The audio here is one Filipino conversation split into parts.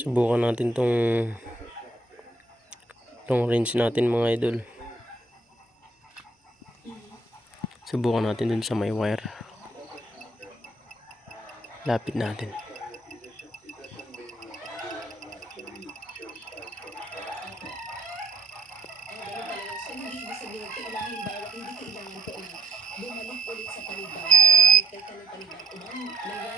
Subukan natin tong range natin mga idol. Subukan natin dun sa may wire. Lapit natin. Bumalik ulit sa palibaw, maghintay ka ng palibaw.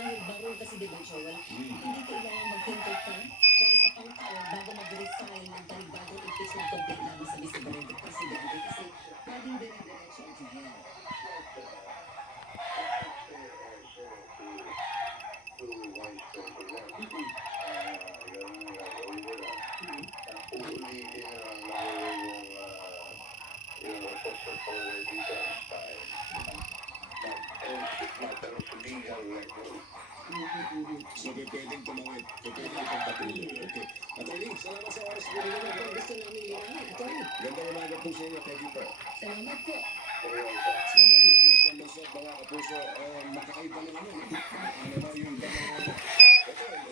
May barong kasi diba, Joel? Hindi kailangan maghintay ka ng isa pang taon bago mag-refile ng panibagong episode tungkol lamang sa Vice Presidente kasi pwedeng dire-diretso ang trial. So, pwedeng tumawid. Pwedeng ipagpatuloy. Okay. Attorney, salamat sa oras mo nila. Gusto namin yun, Attorney. Gandang umaga po sa inyo. Thank you po. Salamat po. So, Attorney, Christian Luzon, mga kapuso, makakaiba na naman. Ano ba yung ito,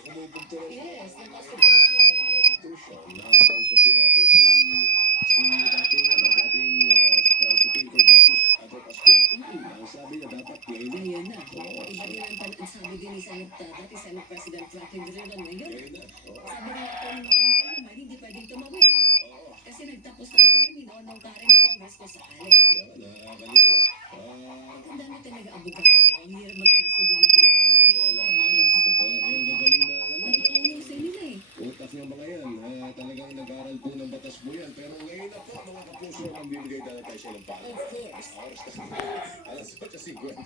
humubog to rin. Yes, ng Constitution. Constitution. Nakausap din natin si dating Supreme Court Justice Ato Pascual. Ang sabi niya dapat Ngayon na. Iba din ang sabi din ni dati Senate President Roque Guerrero ngayon. Sabi nga po ng makamit naman, hindi pwedeng tumawid. Kasi nagtapos na ang termino ng current Congress kung sakali. Nakakalito. Ang dami talaga abogado no? Ang hirap magkasundo na kanilang Ang gagaling na napakahusay nila eh. utak ng mga yan. Talagang nag-aral po ng batas po yan. Pero ngayon na po, mga kapuso, ang bibigay talaga tayo sa ilang paano. Of course. Oras na. Alas 8:50.